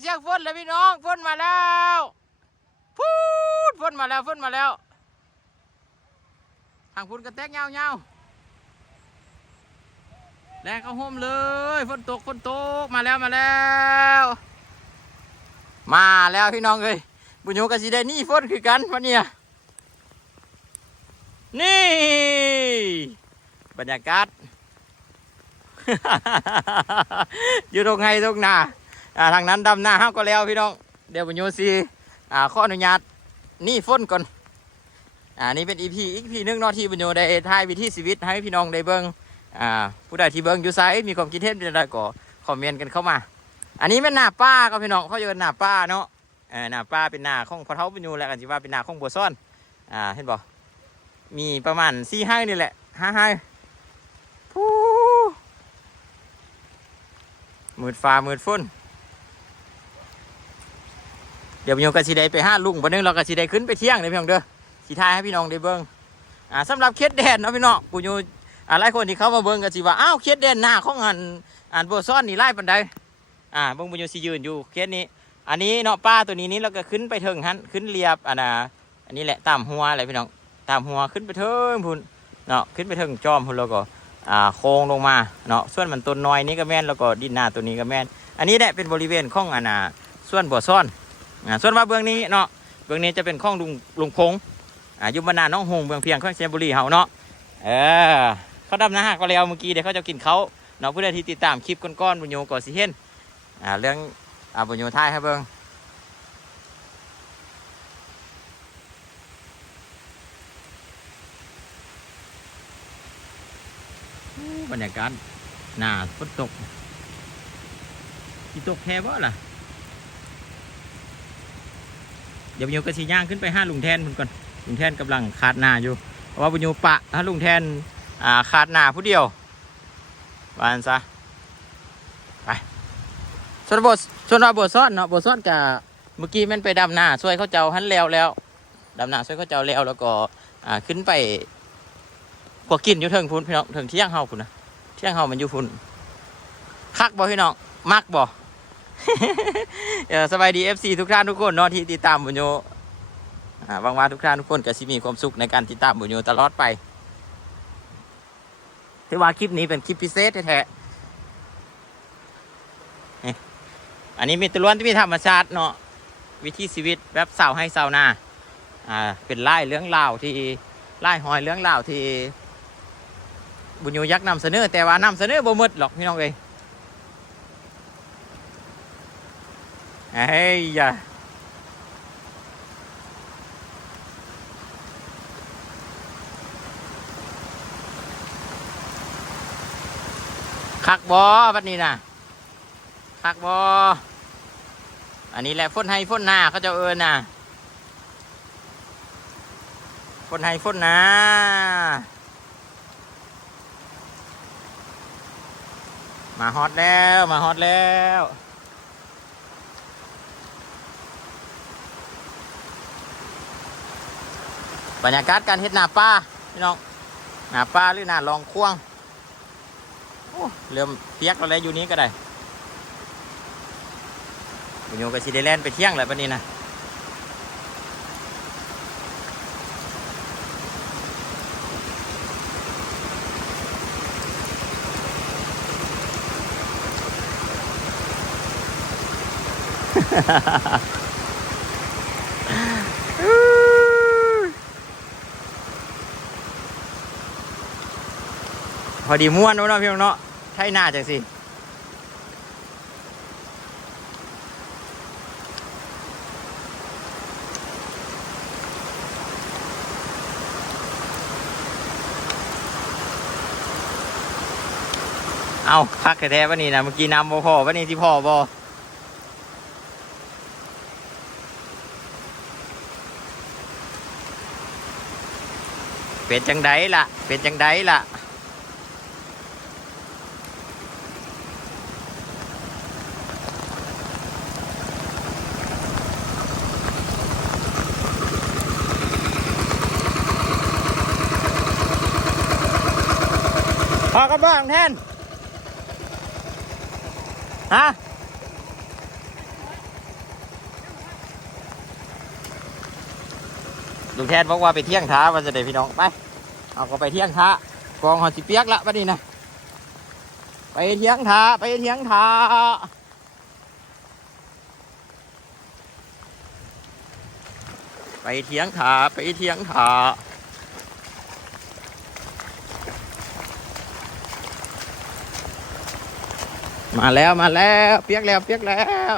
เสียงฝนแล้วพี่น้องฝนมาแล้วพูดฝนมาแล้วฝนมาแล้วทางพุ่นกระแตกเงาเงาแรงเข้าห่มเลยฝนตกฝนตกมาแล้วมาแล้ว มาแล้วพี่น้องเอ้ยบุญโยกับสีได้นี่ฝนคือกันวันนี้นี่ บรรยากาศ อยู่ตรงไงตรงนา อ่าทางนั้นดำหน้าห้าก็แล้วพี่น้อง เดี๋ยวบุญโยสีอ่าขออนุญาตนี่ฝนก่อน อ่านี่เป็นอีพีอีพีนึงเนาะที่บุญโยได้ถ่ายวิถีชีวิตให้พี่น้องได้เบิ่งอ่าผู้ใดที่เบิ่งอยู่ไซมีความคิดเห็นเป็นอะไรก็คอมเมนต์กันเข้ามา อันนี้เป็นหน้าป้าก็พี่น้องเขาอยู่กันหน้าป้าเนาะเออหน้าป้าเป็นหน้าของพอเท้าบุญโยแล้วกันสิว่าเป็นหน้าของบัวซ่อน อ่าเห็นบ่มีประมาณสี่ห้านี่แหละห้าห้างพูมืดฟ้ามืดฝน เดี๋ยวบุญโยก็สิได้ไปห้าลุงวันนึงเราก็สิได้ขึ้นไปเที่ยงเลยพี่น้องเด้อสีทายให้พี่น้องได้เบิ้งอ่าสำหรับเคสแดนเนาะพี่น้องกูอยู่อ่าหลายคนที่เขามาเบิ้งกันสิว่าอ้าวเคสแดนหน้าของอันอันโบซ้อนนี่ไล่ปันใดอ่าเบิ้งบุญอยู่สิยืนอยู่เคสนี้ อันนี้เนาะป้าตัวนี้นี่เราก็ขึ้นไปเถิงหันขึ้นเรียบอันน่ะอันนี้แหละตามหัวอะไรพี่น้องตามหัวขึ้นไปเถิงพุ่นเนาะขึ้นไปเถิงจอมพุ่นแล้วก็อ่าโค้งลงมาเนาะส่วนมันต้นน้อยนี่ก็แม่นแล้วก็ดินหน้าตัวนี้ก็แม่นอันนี้แหละเป็นบริเวณของอันน่ะส่วนบ่อซ่อน อ่าส่วนว่าเบื้องนี้เนาะเบื้องนี้จะเป็นของลุงลุงพงอ่ายุบนาน้องหงเมืองเพียงข้างเชียงบุรีเฮาเนาะเออเขาดำนะฮะก็แล้วเมื่อกี้เดี๋ยวเขาจะกินเขาเนาะผู้ใดที่ติดตามคลิปก้อนๆบุญโยก่อสิเห็นอ่าเรื่องอ่าบุญโยท้ายให้เบิ่งอู้บรรยากาศหนาฝนตกที่ตกแค่บ่ล่ะ เดี๋ยวบุญโยก็สีย่างขึ้นไปห้าลุงแทนพุ่นก่อนลุงแทนกำลังขาดหน้าอยู่เพราะว่าบุญญูปะถ้าลุงแทนอ่าขาดหน้าผู้เดียววาอันซะไปส่วนบทส่วนว่าบทซ่อนเนาะบทซ่อนกับเมื่อกี้มันไปดำหน้าช่วยเขาเจ้าหันแล้วแล้วดำหน้าช่วยเขาเจ้าแล้วแล้วก็อ่าขึ้นไปพวกกินอยู่เทิงพุ่นพี่น้องเทิงเที่ยงเฮาพุ่นนะเที่ยงเฮามันอยู่พุ่นคักบ่พี่น้องมักบ่เออ สบายดี FC ทุกท่านทุกคนเนาะที่ติดตามบุญโยอ่าหวังว่าทุกท่านทุกคนก็สิมีความสุขในการติดตามบุญโยตลอดไปถือว่าคลิปนี้เป็นคลิปพิเศษแท้อันนี้มีตะล้วนที่มีธรรมชาติเนาะวิถีชีวิตแบบสาวให้สาวนาอ่าเป็นไล่เรื่องราวที่ไล่หอยเรื่องราวที่บุญโยยักษ์นำเสนอแต่ว่านำเสนอบ่มดหรอกพี่น้องเอ้ย เฮ้ยาคักบอบัดนี้นะคักบออันนี้แหละฝนให้ฝนหน้าเขาจะเอิญน่ะฝนให้ฝนหน้ามาฮอตแล้ว มาฮอตแล้ว บรรยากาศการเฮ็ดหน้าป้าพี่น้องหน้าป้าหรือนาลองควงเริ่มเปียกแล้วแหละอยู่นี้ก็ได้บุญโยกับซีเดแลนไปเที่ยงแล้วปะนี้นะ พอดีม่วนเนาะพี่น้องเนาะใช่หน้าจังสิเอาคักแท้ๆวันนี้นะเมื่อกี้น้ำบ่พอวันนี้ที่พอบ่เป็นจังไดล่ะ เป็นจังไดล่ะ บ้างแทนฮะลุงแทนบอกว่าไปเที่ยงท้าวันจะได้พี่น้องไป เอาก็ไปเที่ยงท้ากองหอสิเปียกละวันนี้นะ ไปเที่ยงท้าไปเที่ยงท้าไปเที่ยงท้าไปเที่ยงท้า มาแล้วมาแล้วเปียกแล้วเปียกแล้ว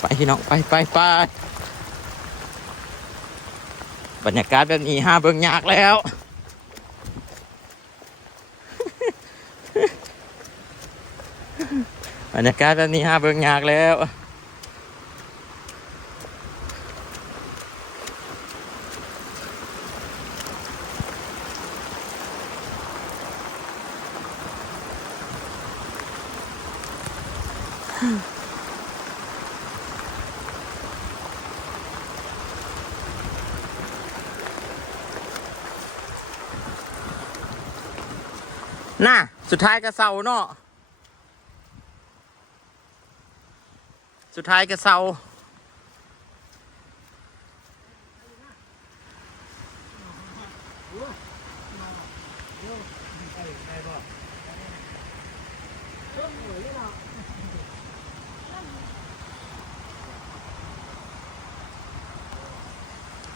ไปพี่น้องไปไปไปบรรยากาศแบบนี้ห้าเบิ่งยากแล้ว บรรยากาศแบบนี้ห้าเบิ่งยากแล้ว น่ะ สุดท้ายกระเซาเนาะ สุดท้ายกระเซา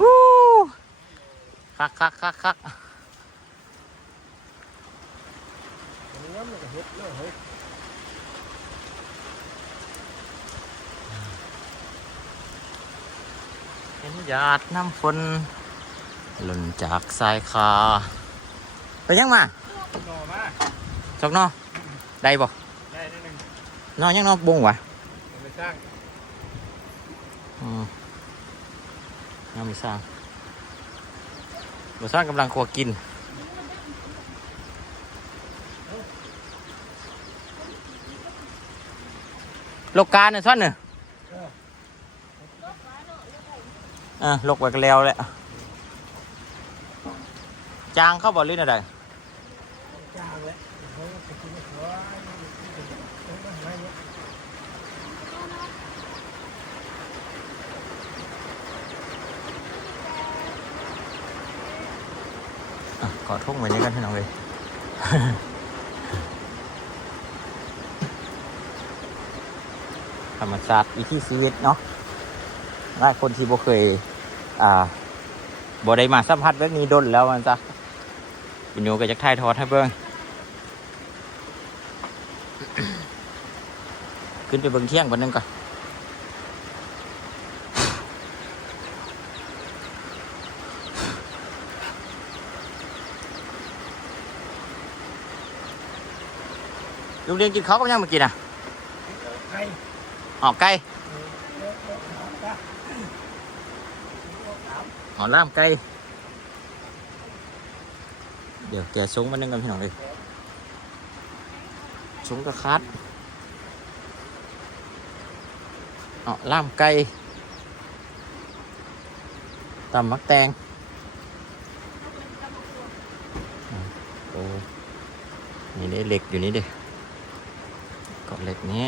ฮู้ คักคักคักคักเห็นหยาดน้ำฝนหล่นจากสายคาไปยังมาหน่อมาจอกนอได้บ่ได้นิดนึงนอยังนอบงวะเอาไปสร้างอืมยังไม่สร้าง บ่สร้างกำลังครัวกิน โลกาเนี่ยซ่อนเนี่ยอะลกไว้ก็แล้วแหละจางเข้าบ่ลิ้นอะไร จ้างเลยเขาไปกินหัวไม่เยอะ อะ ขอทุ่งไว้นี้กันพี่น้องเลยธรรมชาติอีที่ชีวิตเนาะหลายคนที่บ่เคย อ่าบ่ได้มาสัมผัสแบบนี้ดนแล้วมันจะคุณโยก็จะถ่ายทอดให้เบิ่งขึ้นไปเบิ่งเที่ยงวันนึงก่อน ลุงเรียนกินข้าวกับยังเมื่อกี้น่ะใครออกไก่หอล่ามไก่เดี๋ยวแกะซุ้งมานึ่งกันพี่น้องเลยซุ้งกระคัดเอาล่ามไก่ตำมักแตงอะโอ้นี่ได้เหล็กอยู่นี่เดเหล็กนี้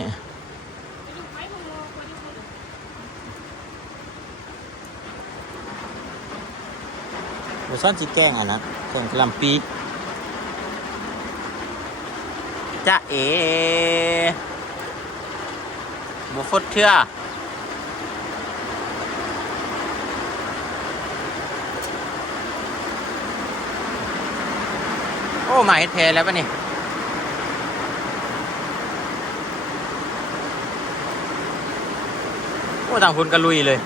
บซ่อนจีแกล้งอะนะแข่งกลำปีจ้าเอ๋บฟดเทื่อโอ้หมายเทแล้วปะนี่ โอ้ต่างคนกันลุยเลย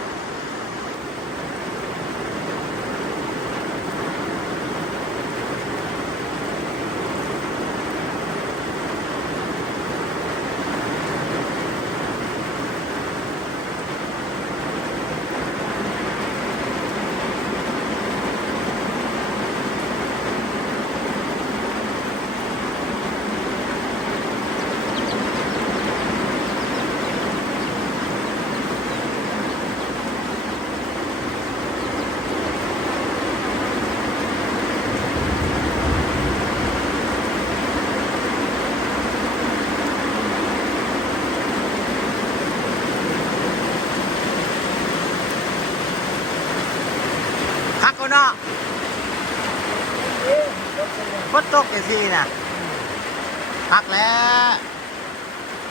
ฝนตกจังซี่น่ะพักแล้ว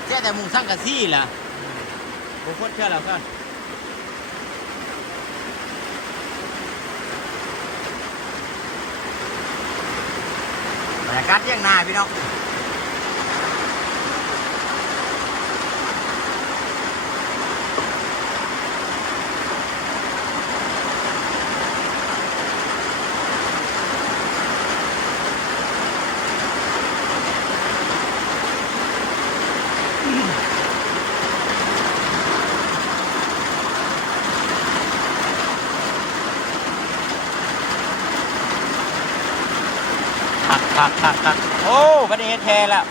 แค่แต่มุงสังกะซี่ล่ะบุฟดเชื่อเราก่อนบรรยากาศเที่ยงนาพี่น้อง คักคักคักโอ้ประเดี๋ยวแทนแล้ว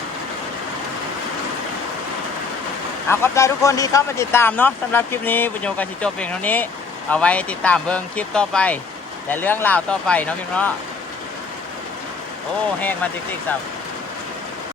เอาขอบใจทุกคนที่เข้ามาติดตามเนาะสำหรับคลิปนี้ปุญโยกันชิจบเพียงเท่านี้ เอาไว้ติดตามเบิ้งคลิปต่อไป แต่เรื่องราวต่อไปเนาะพี่น้องเนาะโอ้แห้งมาติ๊กๆสับ